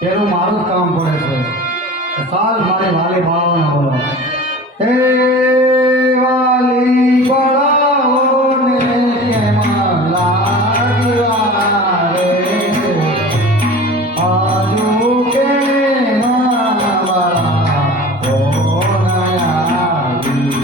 તેનું મારું જ કામ પડે છે. સાલ મારી વાલી બાળાઓને બોલો, હે વાલી બાળાઓને કેમાં લાગ્યા રે આજુ કેમાં બાળાઓને આવી.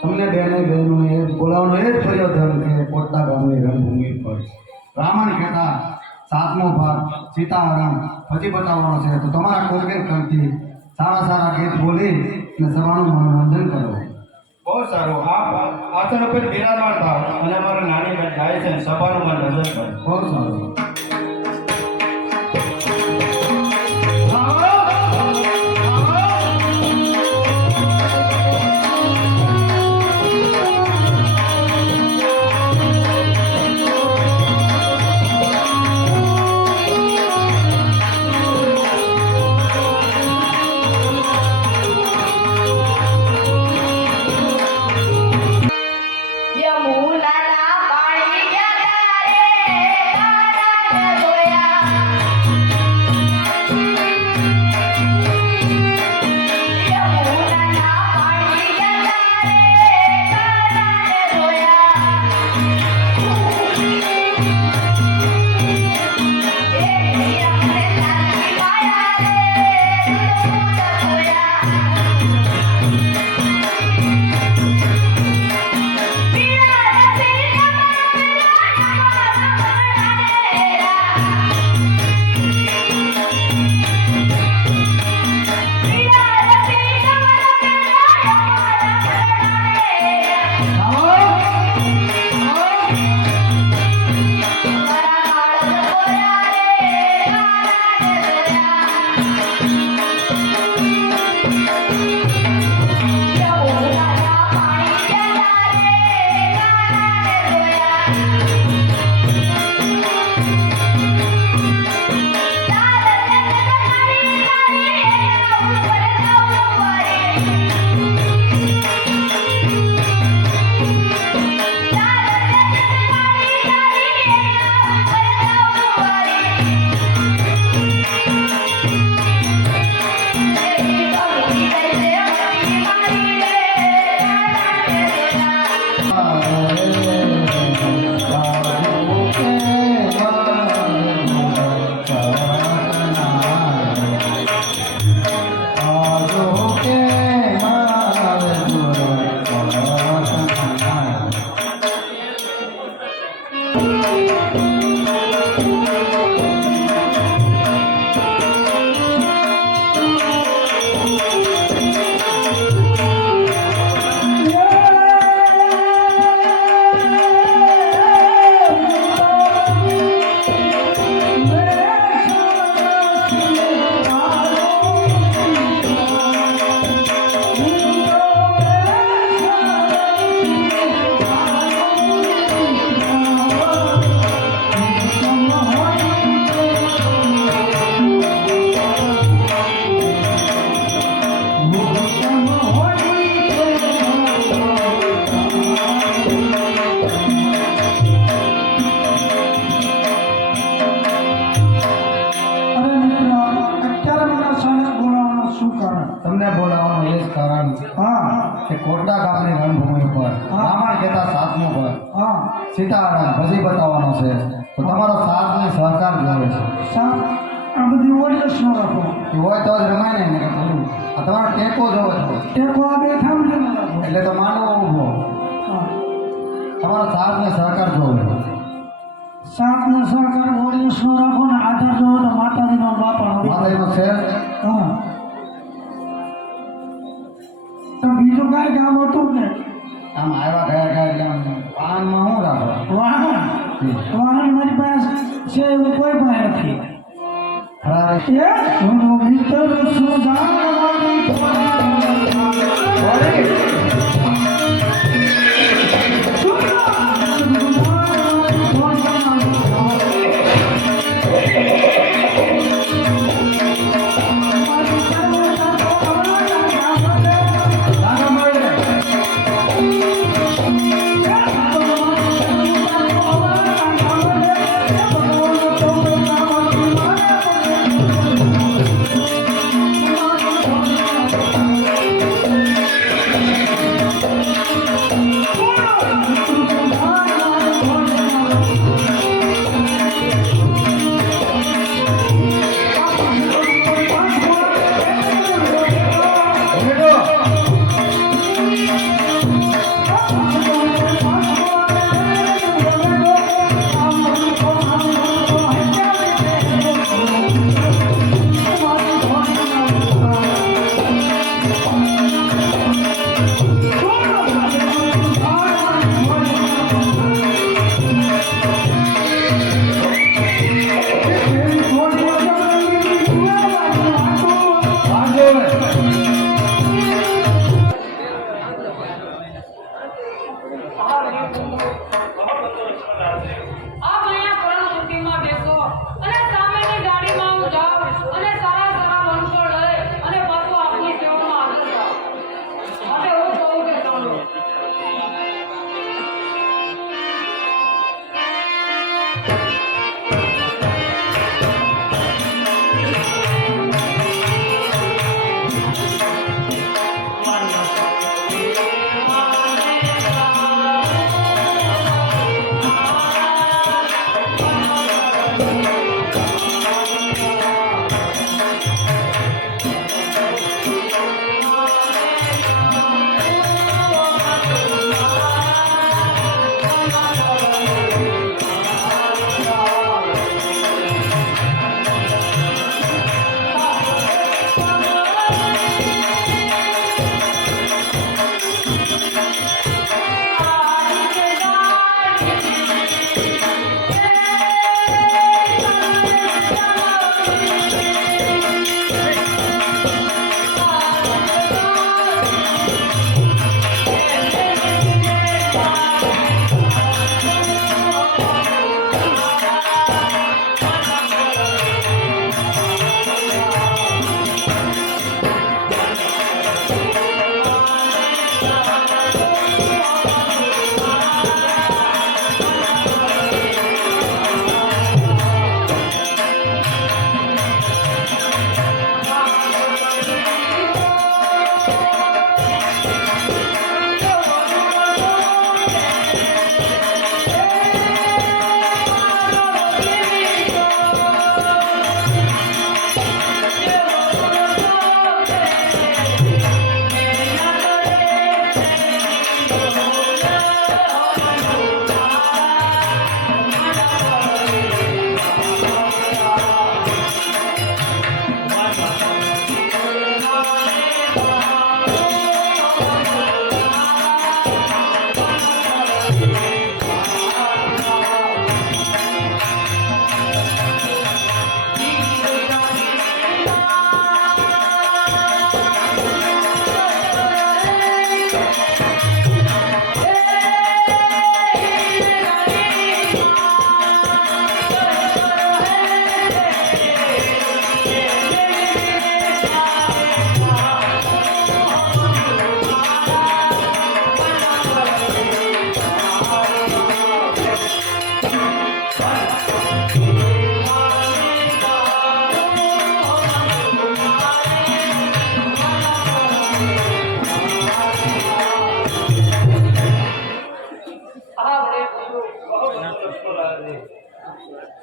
તમને બેને બહેનોને એ બોલાવવાનો એ જ ફર્યો ધર્મ કે પોતા ગામની રણભૂમિ પર રામાયણ કહેતા 7મો ભાગ સીતાવરણ પછી બતાવવાનો છે. તો તમારા કોલગેટ કંઠથી સારા સારા ગીત બોલી અને સભાનું મનોરંજન કરો. બહુ સારું. આસન ઉપર બિરાજમાન થાવ અને અમારા નાની બેન ગાય છે સભાનું મનોરંજન કરો. બહુ સારું. યમુનાના પાણી ગયા રે તારા તમને બોલાવવાનું એ જ કારણ હા કે કોટડા ગામની રણભૂમિ ઉપર હા. રામાયણ કહેતા સાતમો પર હા સીતારામ ભજી બતાવવાનો છે તો તમારો સાથ અને સહકાર જોઈએ છે સા આ બધી ઓડિયન્સ નો રાખો એ હોય તો જ રમાય ને બોલું આ તમારો ટેકો જોવો છો ટેકો આ બે થાંભલે ન રાખો એટલે તો માનવો ઊભો હા તમારો સાથ અને સહકાર જોવે સાથ ને સહકાર ઓડિયન્સ નો રાખો ને આધાર જોવો તો માતાજીનો બાપા માતાજીનો છે હા તો બીજું કાંઈ કામ હતું ને આમ આવ્યા ગયા ગયા એટલે આમ પાનમાં શું રાખો વાહન વાહન મારી પાસે છે એવું કોઈ પાસે નથી ખરા એ હું મિત્ર સુધારવાની આપ અહીંયા પરણકુટીમાં બેસો અને સામેની ગાડીમાં હું જાઉં અને સારા સારા વંશો લઈ અને પાછું આપની સેવામાં હાજર થાવ. માટે હું કહું કે ચાલો.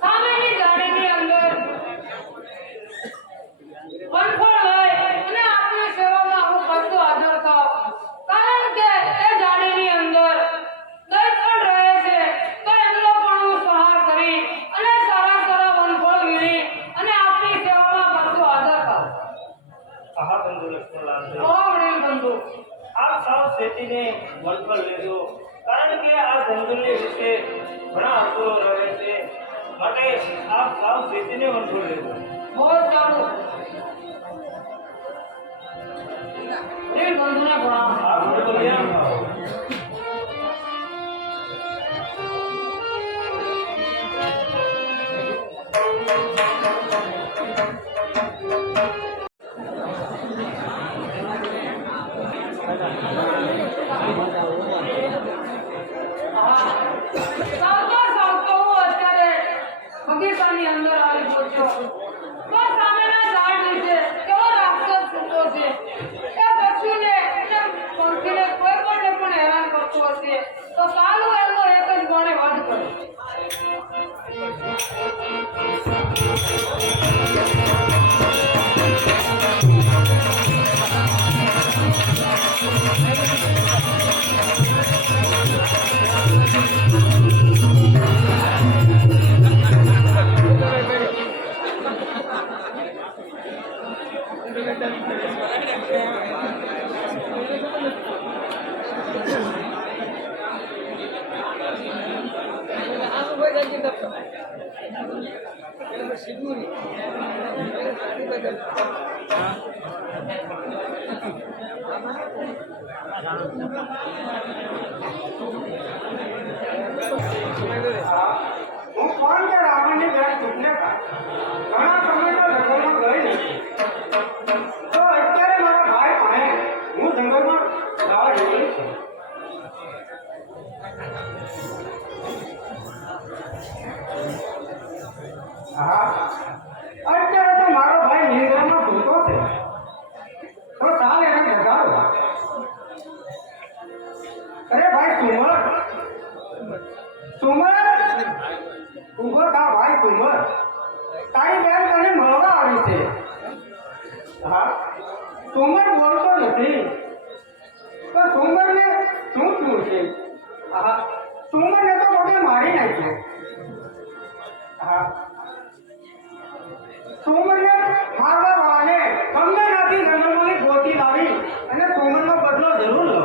સામેની ગાડીની અંદર વનફળ હોય અને આપની સેવામાં આવું કરતો હાજર થાવ, કારણ કે એ ગાડીની અંદર દહીં પણ રહે છે, તો એમનો પણ હું સહાય કરી અને સારા સારા વનફળ વીણી અને આપની સેવામાં કરતો હાજર થાવ. આહા બંધુ લક્ષ્મણલાલ, ઓ વડીલ બંધુ, આપ સાવ શેતીને વનફળ લેજો, કારણ કે આ જંગલની વિશે ઘણા અસુરો રહે છે, માટે આપ સાવ શેતીને વનફળ લેજો. બહુ સારું. વડીલ બંધુને પ્રણામ. આપ બોલ્યા ચાલતો હું અત્યારે બગીચાની અંદર આવી પહોંચ્યો, તો સામેના ઝાડ નીચે કેવો રાક્ષસ સૂતો છે. એ પક્ષીને અને પંખીને કોઈ પણ હેરાન કરતો હશે, તો ચાલો એનો એક જ બાણે વધ કરો. હું કોણ કે રાવણની બેન છૂટને કા ઘણા સમયના જંગલમાં ગઈ નથી, તો અત્યારે મારા ભાઈ પાસે હું જંગલમાં જવા જઈ છું. હા, અત્યારે તો મારો ભાઈ નિંદ્રામાં સૂતો છે, તો ચાલ એને જગાડો. અરે ભાઈ સુમર, સુમર, ઉભો થા ભાઈ સુમર, તારી બેન તને મળવા આવી છે. હા, સુમર બોલતો નથી, તો સુમરને શું થયું છે? હા, સુમરને તો પોતે મારી નાખ્યો. હા, સુમરને મારવા વાળાને ગમે ત્યાંથી જંગલમાંથી ગોતી લાવી અને સુમરનો બદલો જરૂર લો.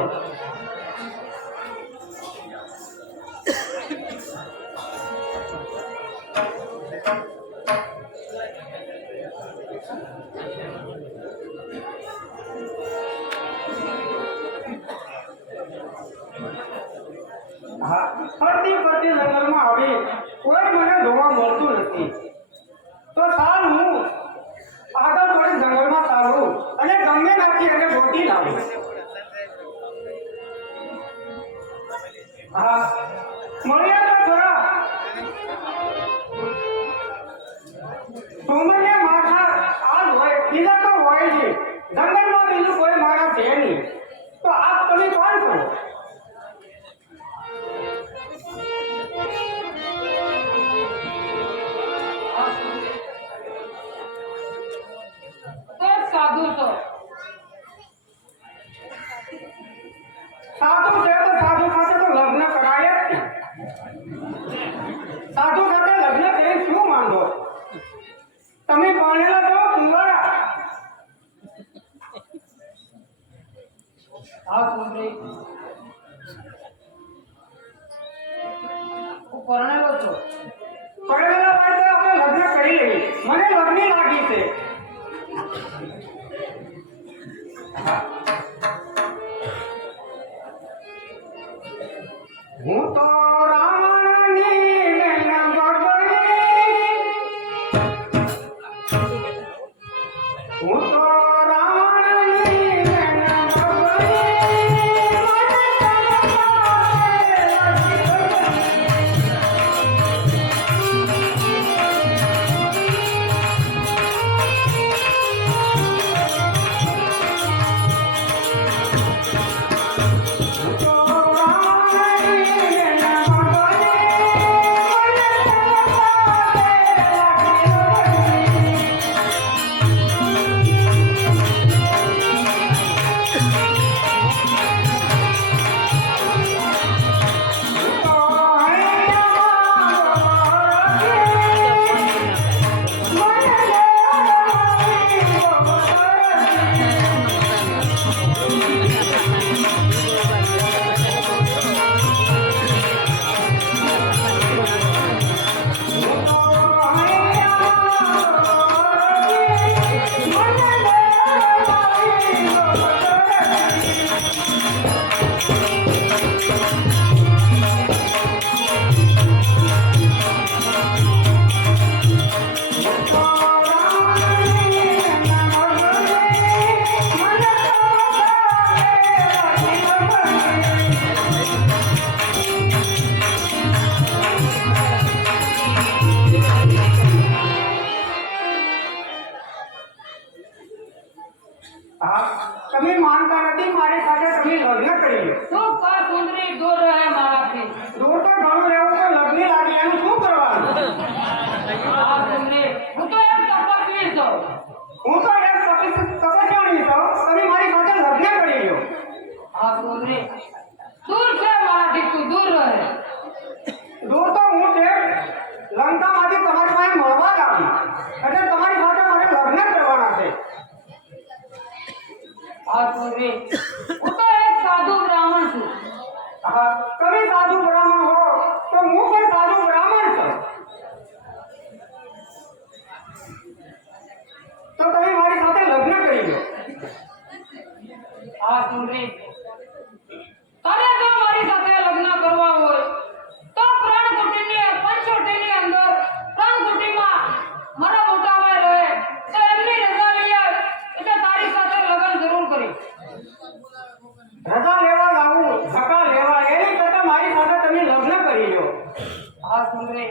હા, ફરતી ફરતી જંગલમાં આવી કોઈ મને જોવા મળતું નથી, તો ચાલ હું આગળ પડી જંગલમાં ચાલું અને ગમે નાખી એને ગોતી લાવું. હા, મળ્યા તો ખરા. સુમરને માથા આ હોય બીજા તો હોય નહીં, જંગલમાં બીજું કોઈ માણસ છે નહીં, તો આપ તમે કોણ છો? તો સાધુ છો. સાધુ છે તો સાધુ સાથે તો લગ્ન કરાય જ નહીં. સાધુ સાથે લગ્ન કરી શું માંગો? તમે ભણેલા છો કુંવારા? હા સુંદરી, હું પરણેલો છું. ભણેલા હોય તો આપણે લગ્ન કરી લઈએ. મને લગ્ન લાગી છે. હું તો રાવણની નૈના ગગડી, હું તો રાવણની નૈના ગગડી, હું તો રાવણની નૈના હા તમે માનતા નથી મારી સાથે તમે લગ્ન કરી લો ચૂપ કર સુંદરી, દૂર રહે મારાથી. દૂર તો ઘણું રહેવું તો લગ્ન લાગે એનું શું કરવાનું હા સુંદરી, હું તો એક તપસ્વી છું. હું તો એક તપસ્યાણી છું તમે મારી સાથે લગ્ન કરી લો હા સુંદરી, દૂર છે મારાથી, તું દૂર રહે. દૂર તો હું છે લંકામાંથી તમારી પાસે મળવા જ આવી એટલે તમારી સાથે મારે લગ્ન કરવાના છે હા સુંદરી, હું તો એક સાધુ બ્રાહ્મણ છું. હા તમે સાધુ બ્રાહ્મણ હો તો હું પણ સાધુ બ્રાહ્મણ છું તો તમે મારી સાથે લગ્ન કરી લો હા સુંદરી, તારે જો મારી સાથે લગ્ન કરવા હોય તો પ્રાણકુટીની પંચવટીની અંદર પ્રાણકુટીમાં મારા મોટા ભાઈ રહે તો એમની રજા લઈ આવ એટલે તારી સાથે લગ્ન જરૂર કરી. રજા લેવા લાવું ધક્કા લેવા એની કરતા મારી સાથે તમે લગ્ન કરી લો હા સુંદરી,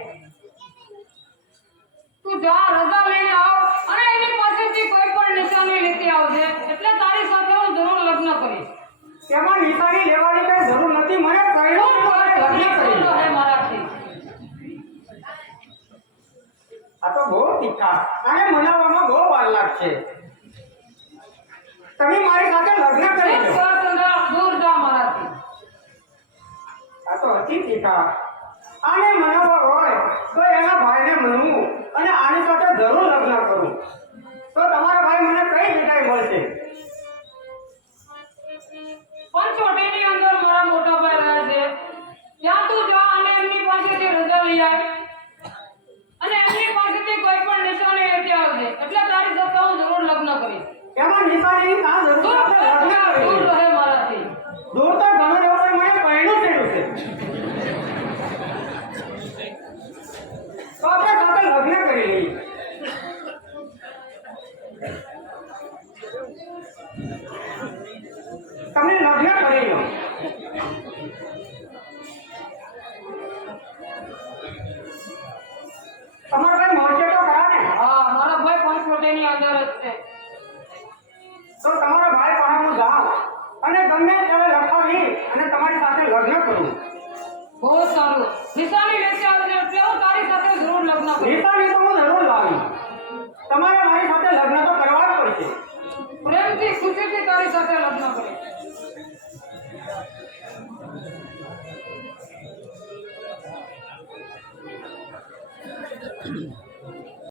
તું જા રજા લઈને આવ અને એની પાસેથી કોઈ પણ નિશાની લેતી આવજે એટલે તારી સાથે હું જરૂર લગ્ન કરીશ. તેમાં નિશાની લેવાની કઈ જરૂર નથી મને કહ્યું દૂર તો મારે લગ્ન કરી લો રહે મારાથી. આ તો બહુ તીખા અને મનાવવામાં બહુ વાર લાગશે તમે મારી સાથે લગ્ન કરી એક લો કર ચંદ્રા, દૂર જા મારાથી. આ તો અતિ તીખા આને મનાવવા હોય તો એના ભાઈને મનવું અને આની સાથે જરૂર લગ્ન કરું તો તમારા ભાઈ મને કઈ જગ્યાએ મળશે પંચવટીની અંદર મારા મોટા ભાઈ રહે છે ત્યાં તું જા અને એમની પાસેથી રજા લઈ આવ અને એમની પાસેથી કોઈ પણ નિશાની લેતી આવજે એટલે તારી સાથે હું જરૂર લગ્ન કરીશ. એમાં નિશાની ના જરૂર દૂર આપણે લગ્ન કરી દૂર લો. રહે મારાથી. દૂર તો ઘણું રહેવું પણ મને પહેણું થયેલું છે તો આપણે સાથે લગ્ન કરી લઈએ તમે લગ્ન કરી લો તમારા ભાઈ મળશે તો ખરા ને હા, મારા ભાઈ પંચવટીની અંદર જ છે. તો તમારા ભાઈ પાસે હું જાઉં અને ગમે ત્યારે લખાવી અને તમારી સાથે લગ્ન કરું બહુ સારું, નિશાની લેતી આવજે એટલે હું તારી સાથે જરૂર લગ્ન કરીશ. નિશાની તો હું જરૂર લાવી